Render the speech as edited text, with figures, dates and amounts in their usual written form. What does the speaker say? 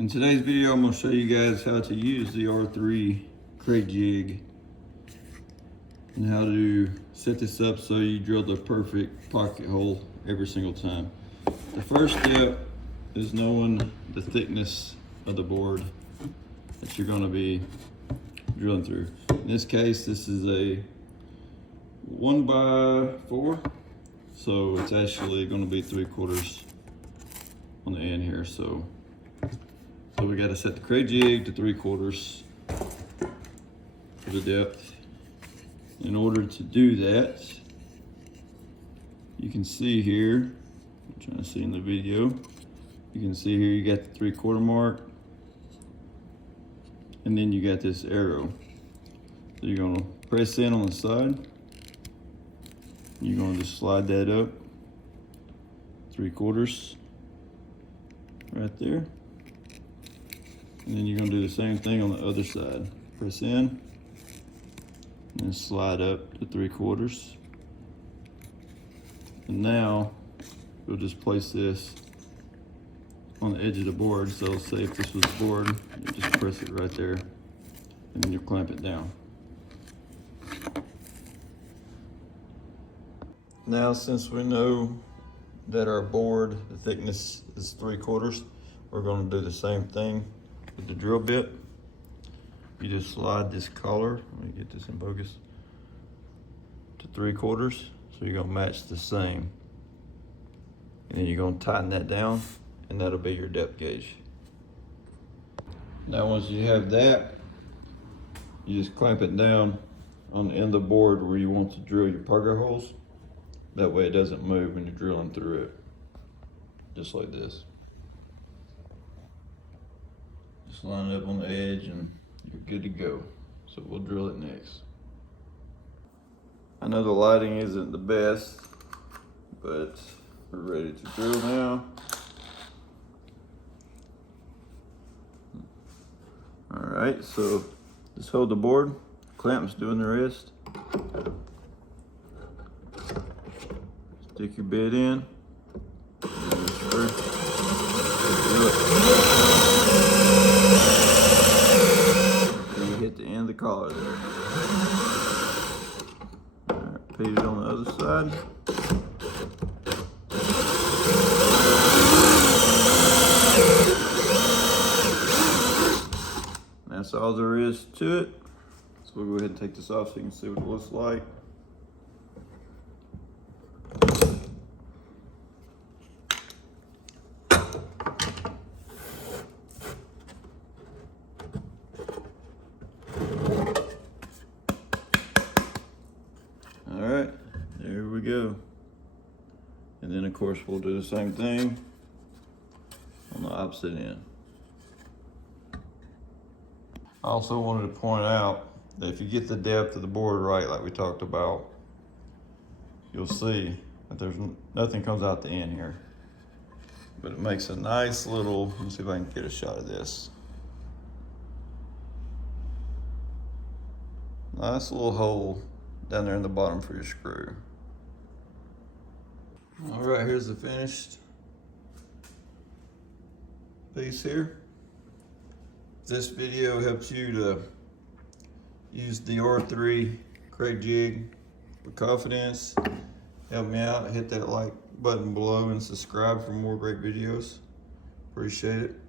In today's video, I'm going to show you guys how to use the R3 Kreg Jig and how to set this up so you drill the perfect pocket hole every single time. The first step is knowing the thickness of the board that you're going to be drilling through. In this case, this is a 1x4, so it's actually going to be 3/4 on the end here. So we got to set the Kreg Jig to 3/4 for the depth. In order to do that, you can see here, I'm trying to see in the video, you can see here you got the 3/4 mark, and then you got this arrow. So you're going to press in on the side. You're going to just slide that up 3/4 right there. And then you're going to do the same thing on the other side. Press in and slide up to 3/4. And now we'll just place this on the edge of the board. So say if this was the board, you just press it right there and then you clamp it down. Now, since we know that our board, the thickness is 3/4, we're going to do the same thing with the drill bit. You just slide this collar, let me get this in focus, to 3/4, so you're going to match the same. And then you're going to tighten that down, and that'll be your depth gauge. Now once you have that, you just clamp it down on the end of the board where you want to drill your pocket holes. That way it doesn't move when you're drilling through it. Just like this. Just line it up on the edge and you're good to go. So we'll drill it next. I know the lighting isn't the best, but we're ready to drill now. Alright, so just hold the board, clamps doing the rest. Stick your bit in. And you hit the end of the collar there. Alright, repeat it on the other side. That's all there is to it. So we'll go ahead and take this off so you can see what it looks like. All right, there we go. And then of course we'll do the same thing on the opposite end. I also wanted to point out that if you get the depth of the board right, like we talked about, you'll see that there's nothing comes out the end here. But it makes a nice little, let me see if I can get a shot of this. Nice little hole down there in the bottom for your screw. All right, here's the finished piece here. If this video helps you to use the R3 Kreg Jig with confidence, help me out, hit that like button below and subscribe for more great videos. Appreciate it.